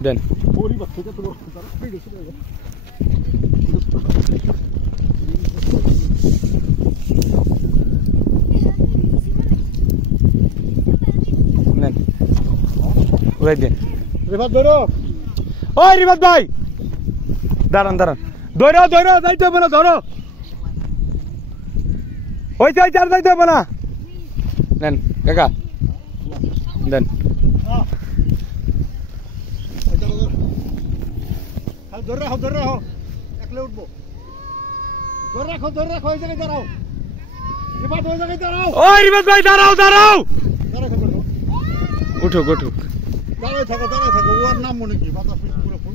দেন নেন উড়াই দেন রিফাত ধরো ওই রিফাত ভাই দাঁড়ান দাঁড়ান ধরো ধরো যাইতে হবে না ধরো ওই যাই চার যাইতে হবে না নেন কাকা দেন ধরে রাখো একলে উঠবো ধরে রাখো ওই জায়গায় দাঁড়াও রিফাত ওই জায়গায় দাঁড়াও ওই রিফাত ভাই দাঁড়াও দাঁড়াও উঠুক উঠুক দাঁড়ায় থাকো ওর নাম মনে কি বাতাস পুরো ফুল